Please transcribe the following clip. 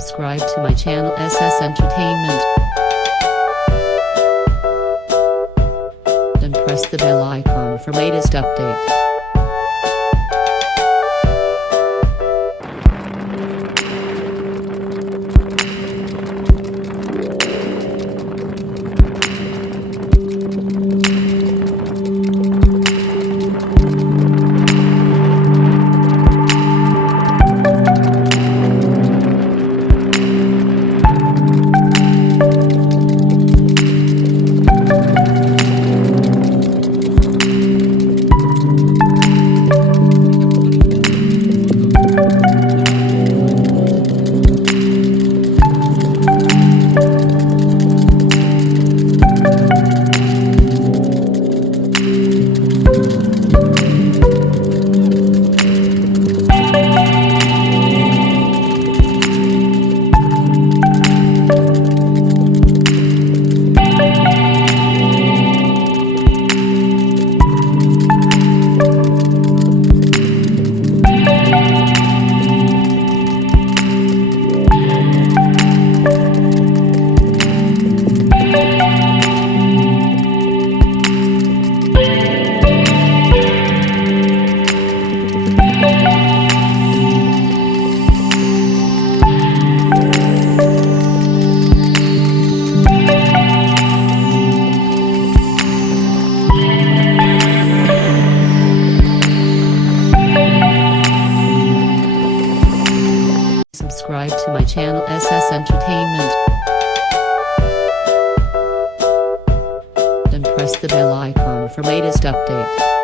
subscribe to my channel SS Entertainment and press the bell icon for latest update. Subscribe to my channel SS Entertainment and press the bell icon for latest update.